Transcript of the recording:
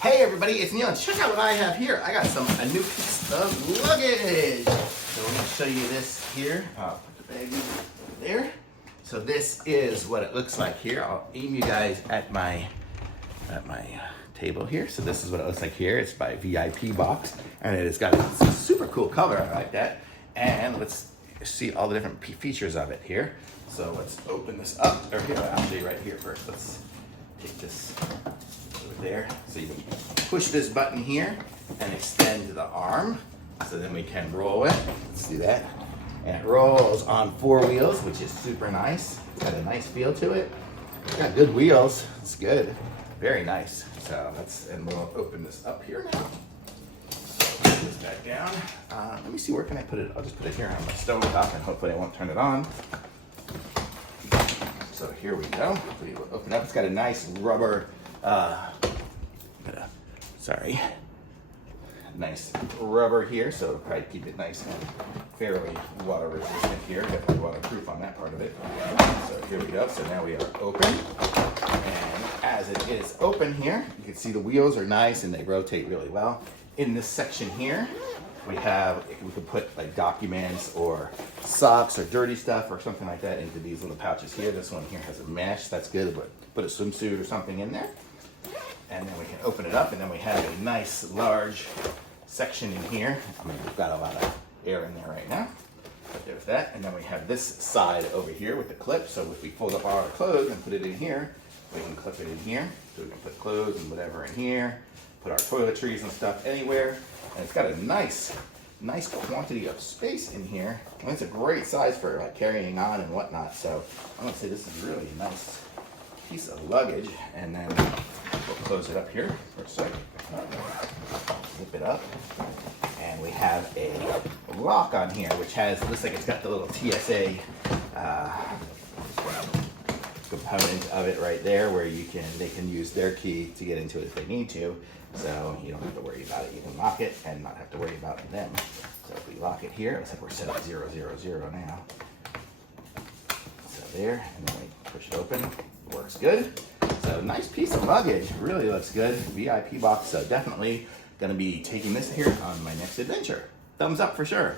Hey everybody, it's Neil, and check out what I have here. I got a new piece of luggage. So let me show you this here. I'll put the bag over there. So this is what it looks like here. I'll aim you guys at my table here. So this is what it looks like here. It's by Vipbox, and it has got a super cool cover. I like that. And let's see all the different features of it here. So let's open this up. Or here, I'll show you right here first. Let's take this over there. So you can push this button here and extend the arm. So then we can roll it. Let's do that. And it rolls on 4 wheels, which is super nice. It's got a nice feel to it. It's got good wheels. It's good. Very nice. So and we'll open this up here now. Put this back down. Let me see, where can I put it? I'll just put it here on my stove top and hopefully I won't turn it on. So here we go. We will open up. It's got a nice rubber, nice rubber here, so it'll probably keep it nice and fairly water resistant here. Definitely waterproof on that part of it. So here we go. So now we are open. And as it is open here, you can see the wheels are nice and they rotate really well. In this section here, we could put like documents or socks or dirty stuff or something like that into these little pouches here. This one here has a mesh, that's good, but put a swimsuit or something in there. And then we can open it up, and then we have a nice large section in here. I mean, we've got a lot of air in there right now. But there's that. And then we have this side over here with the clip. So if we fold up all our clothes and put it in here, we can clip it in here. So we can put clothes and whatever in here, put our toiletries and stuff anywhere. And it's got a nice quantity of space in here. And it's a great size for like carrying on and whatnot. So I'm gonna say this is really a nice piece of luggage. And then we'll close it up here for a sec. Zip it up. And we have a lock on here, which looks like it's got the little TSA component of it right there, where they can use their key to get into it if they need to. So you don't have to worry about it. You can lock it and not have to worry about them. So if we lock it here, it looks like we're set up 000 now. So there, and then we push it open. It works good. So nice piece of luggage. Really looks good. VIP box. So definitely gonna be taking this here on my next adventure. Thumbs up for sure.